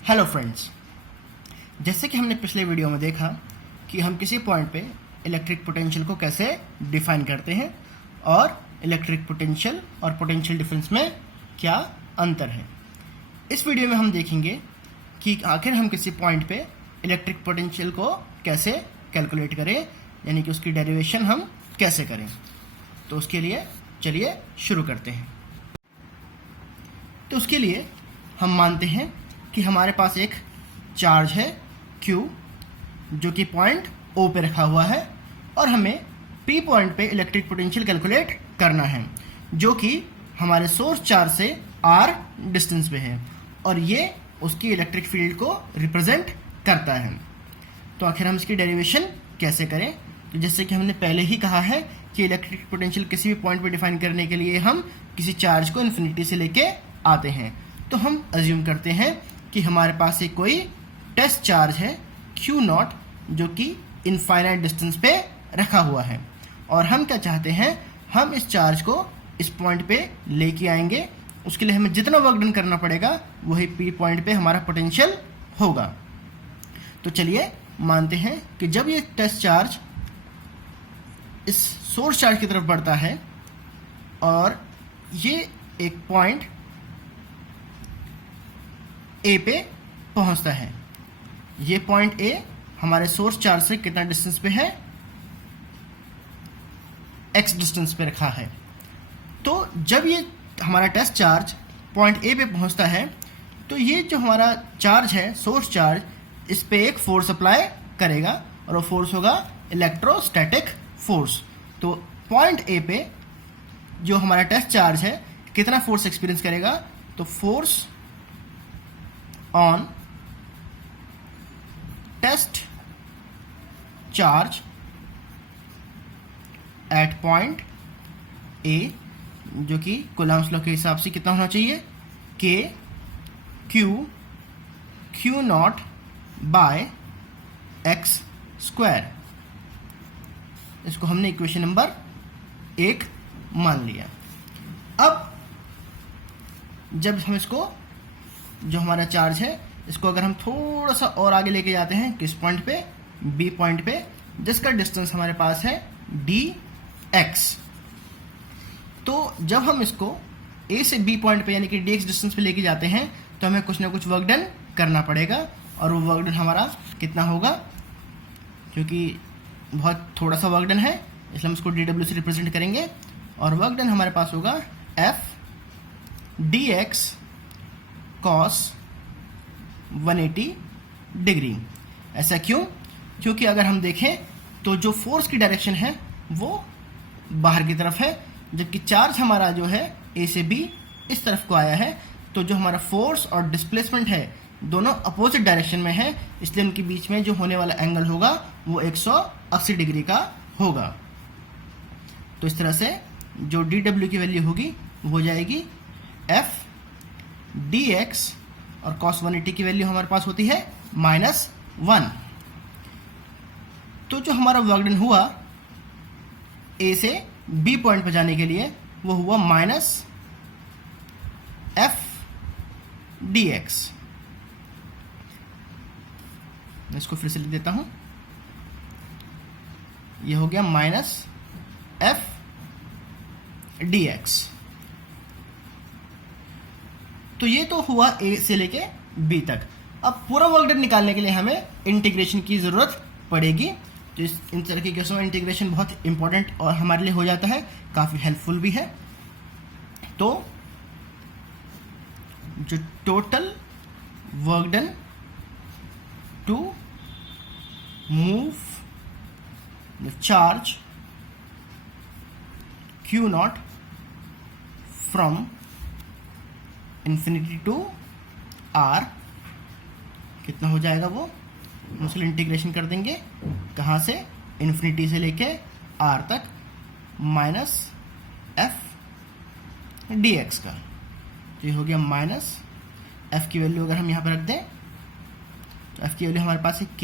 Hello friends, जैसे कि हमने पिछले वीडियो में देखा कि हम किसी पॉइंट पे इलेक्ट्रिक पोटेंशियल को कैसे डिफाइन करते हैं और इलेक्ट्रिक पोटेंशियल और पोटेंशियल डिफरेंस में क्या अंतर है। इस वीडियो में हम देखेंगे कि आखिर हम किसी पॉइंट पे इलेक्ट्रिक पोटेंशियल को कैसे कैलकुलेट करें, यानी कि उसकी डेरिवेशन हम कैसे करें। तो उसके लिए चलिए शुरू करते हैं। तो उसके लिए हम मानते हैं कि हमारे पास एक चार्ज है Q जो कि पॉइंट O पे रखा हुआ है और हमें P पॉइंट पे इलेक्ट्रिक पोटेंशियल कैलकुलेट करना है जो कि हमारे सोर्स चार्ज से R डिस्टेंस पे है और ये उसकी इलेक्ट्रिक फील्ड को रिप्रेजेंट करता है। तो आखिर हम इसकी डेरिवेशन कैसे करें? तो जैसे कि हमने पहले ही कहा है कि इलेक्ट्रिक पोटेंशियल किसी भी पॉइंट पे डिफाइन करने के लिए हम किसी चार्ज को इन्फिनिटी से लेके आते हैं। तो हम अज्यूम करते हैं कि हमारे पास एक कोई टेस्ट चार्ज है Q नॉट जो कि इनफाइनाइट डिस्टेंस पे रखा हुआ है और हम क्या चाहते हैं, हम इस चार्ज को इस पॉइंट पे लेके आएंगे। उसके लिए हमें जितना वर्क डन करना पड़ेगा वही P पॉइंट पे हमारा पोटेंशियल होगा। तो चलिए मानते हैं कि जब ये टेस्ट चार्ज इस सोर्स चार्ज की तरफ बढ़ता है और ये एक पॉइंट A पे पहुंचता है। ये पॉइंट A हमारे सोर्स चार्ज से कितना डिस्टेंस पे है? x डिस्टेंस पे रखा है। तो जब ये हमारा टेस्ट चार्ज पॉइंट A पे पहुंचता है तो ये जो हमारा चार्ज है, सोर्स चार्ज, इस पे एक फोर्स अप्लाई करेगा और वो फोर्स होगा इलेक्ट्रोस्टैटिक फोर्स। तो पॉइंट A पे जो हमारा टेस्ट चार्ज है कितना फोर्स एक्सपीरियंस करेगा? तो force on test charge at point A जो कि कूलम्ब्स लॉ के हिसाब से कितना होना चाहिए? K Q not by x square. इसको हमने इक्वेशन नंबर 1 मान लिया। अब जब हम इसको, जो हमारा चार्ज है, इसको अगर हम थोड़ा सा और आगे लेके जाते हैं, किस पॉइंट पे? B पॉइंट पे, जिसका डिस्टेंस हमारे पास है dx। तो जब हम इसको A से B पॉइंट पे यानी कि dx डिस्टेंस पे लेके जाते हैं तो हमें कुछ ना कुछ वर्क डन करना पड़ेगा और वो वर्क डन हमारा कितना होगा? क्योंकि बहुत थोड़ा सा वर्क डन है इसलिए हम इसको dw से रिप्रेजेंट करेंगे और वर्क डन हमारे पास होगा F dx cos 180 डिग्री। ऐसा क्यों? क्योंकि अगर हम देखें तो जो फोर्स की डायरेक्शन है वो बाहर की तरफ है, जबकि चार्ज हमारा जो है A से B इस तरफ को आया है। तो जो हमारा फोर्स और डिस्प्लेसमेंट है दोनों अपोजिट डायरेक्शन में है, इसलिए उनके बीच में जो होने वाला एंगल होगा वो 180 डिग्री का होगा। तो इस तरह से जो dw की वैल्यू होगी वो हो जाएगी F dx और cos 180 की वैल्यू हमारे पास होती है -1। तो जो हमारा वर्क डन हुआ A से B पॉइंट पर जाने के लिए वो हुआ -F dx। मैं इसको फिर से लिख देता हूं, ये हो गया -F dx। तो ये तो हुआ A से लेके B तक। अब पूरा वर्क डन निकालने के लिए हमें इंटीग्रेशन की जरूरत पड़ेगी। तो इन तरह के केसों में इंटीग्रेशन बहुत इंपॉर्टेंट और हमारे लिए हो जाता है, काफ़ी हेल्पफुल भी है। तो जो total work done to move the charge Q not from infinity to R कितना हो जाएगा? वो हम उसके इंटीग्रेशन कर देंगे, कहाँ से? इन्फिनिटी से लेके R तक, -F dx का। तो ये हो गया -F की वैल्यू अगर हम यहाँ पर रख दें तो F की वैल्यू हमारे पास है K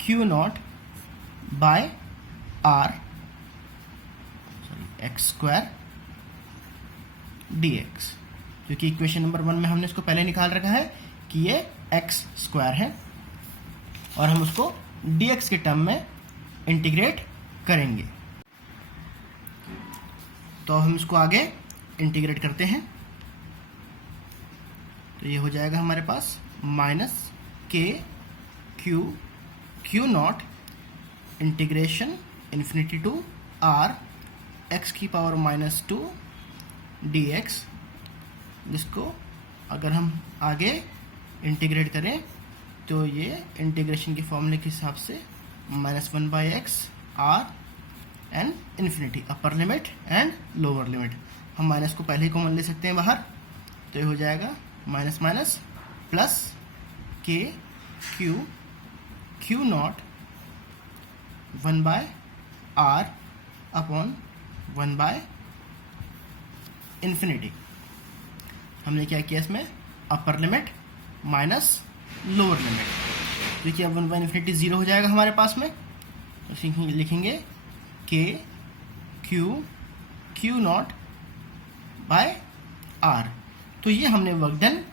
Q not by R x square dx। क्योंकि इक्वेशन नंबर 1 में हमने इसको पहले निकाल रखा है कि ये एक्स स्क्वायर है और हम उसको dx के टर्म में इंटीग्रेट करेंगे। तो हम इसको आगे इंटीग्रेट करते हैं। तो ये हो जाएगा हमारे पास minus K Q not integration infinity to R x की पावर -2 dx, जिसको अगर हम आगे इंटीग्रेट करें तो ये इंटीग्रेशन के फॉर्मूले के हिसाब से -1/x r and infinity, upper limit and lower limit. हम माइनस को पहले ही कॉमन ले सकते हैं बाहर, तो ये हो जाएगा माइनस माइनस प्लस के क्यू नॉट 1/r अपॉन 1/इन्फिनिटी। हमने क्या किया इसमें, upper limit minus lower limit. देखिए अब 1/इन्फिनिटी 0 हो जाएगा हमारे पास में, तो लिखेंगे के क्यू नॉट बाय आर। तो ये हमने वर्क डन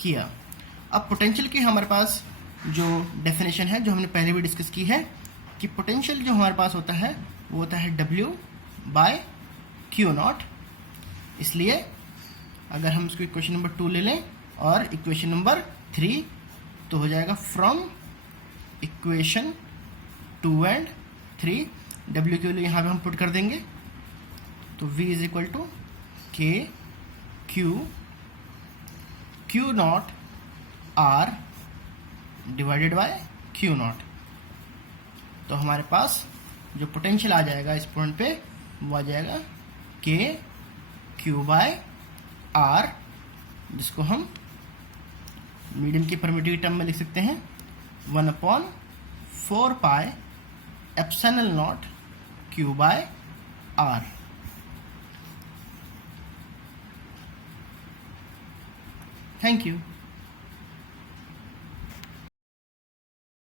किया। अब पोटेंशियल की हमारे पास जो डेफिनेशन है, जो हमने पहले भी डिस्कस की है, कि पोटेंशियल जो हमारे पास होता है वो होता है W/Q0। इसलिए अगर हम इसको इक्वेशन नंबर 2 ले लें और इक्वेशन नंबर 3, तो हो जाएगा फ्रॉम इक्वेशन 2 एंड 3 W के लिए यहाँ पे हम पुट कर देंगे। तो V इज इक्वल टू के Q not R divided by Q0। तो हमारे पास जो पोटेंशियल आ जाएगा इस पॉइंट पे वो आ जाएगा के Q/R, जिसको हम मीडियम की परमिटिविटी टर्म में लिख सकते हैं 1/4πε0 Q/R। Thank you.